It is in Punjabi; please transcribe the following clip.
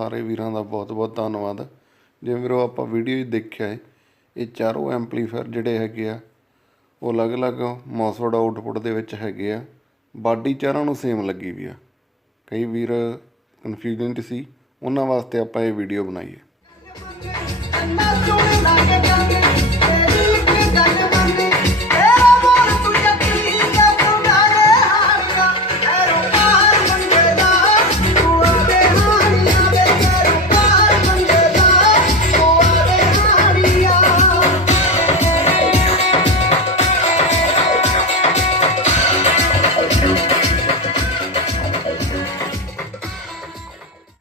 ਸਾਰੇ ਵੀਰਾਂ ਦਾ ਬਹੁਤ ਬਹੁਤ ਧੰਨਵਾਦ। ਜਿਵੇਂ ਵੀਰੋ ਆਪਾਂ ਵੀਡੀਓ 'ਚ ਦੇਖਿਆ ਹੈ, ਇਹ ਚਾਰੋਂ ਐਂਪਲੀਫਾਇਰ ਜਿਹੜੇ ਹੈਗੇ ਆ ਉਹ ਅਲੱਗ-ਅਲੱਗ ਮੌਸਫੈਟ ਆਊਟਪੁੱਟ ਦੇ ਵਿੱਚ ਹੈਗੇ ਆ। ਬਾਡੀ ਚਾਰਾਂ ਨੂੰ ਸੇਮ ਲੱਗੀ ਵੀ ਆ। ਕਈ ਵੀਰ ਕਨਫਿਊਜ਼ਨ 'ਚ ਸੀ, ਉਹਨਾਂ ਵਾਸਤੇ ਆਪਾਂ ਇਹ ਵੀਡੀਓ ਬਣਾਈ ਹੈ।